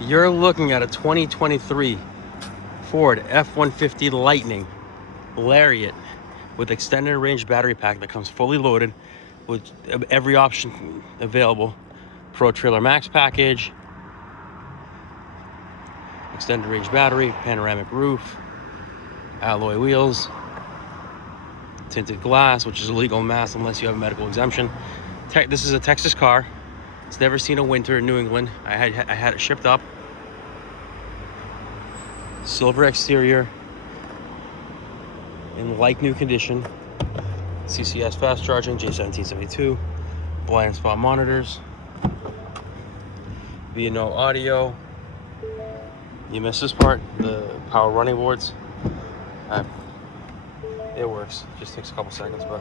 You're looking at a 2023 Ford F-150 Lightning Lariat with extended range battery pack that comes fully loaded with every option available. Protrailer Max package, extended range battery, panoramic roof, alloy wheels, tinted glass, which is illegal in Mass unless you have a medical exemption. This is a Texas car. It's never seen a winter in New England. I had it shipped up. Silver exterior in like new condition. CCS fast charging, J1772, blind spot monitors, V&O audio. You missed this part, the power running boards. It works, just takes a couple seconds, but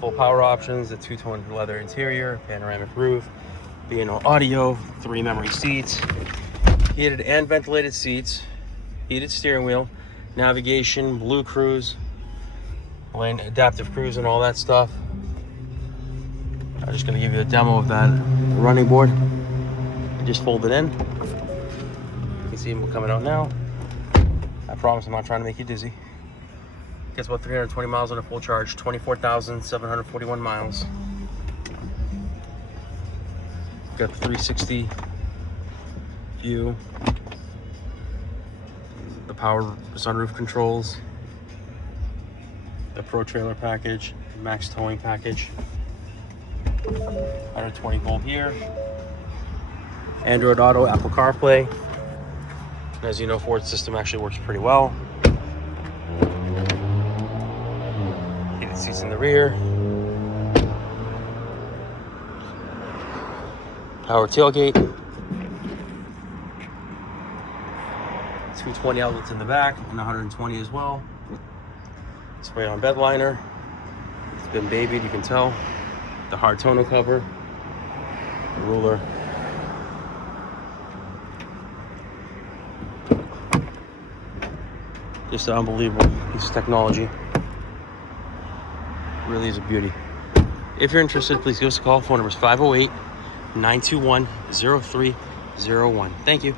full power options, the two-tone leather interior, panoramic roof, V&O audio, 3 memory seats, heated and ventilated seats, heated steering wheel, navigation, blue cruise, lane adaptive cruise and all that stuff. I'm just gonna give you a demo of that running board. Just fold it in. You can see them coming out now. I promise I'm not trying to make you dizzy. Gets about 320 miles on a full charge, 24,741 miles. Got the 360 view, the power sunroof controls, the Protrailer Package, max towing package, 120 volt here, Android Auto, Apple CarPlay. As you know, Ford's system actually works pretty well. Heated seats in the rear, power tailgate, 220 outlets in the back and 120 as well. Spray on bed liner. It's been babied, you can tell. The hard tonneau cover, the ruler. Just an unbelievable piece of technology. Really is a beauty. If you're interested, please give us a call. Phone number is 508-921-0301. Thank you.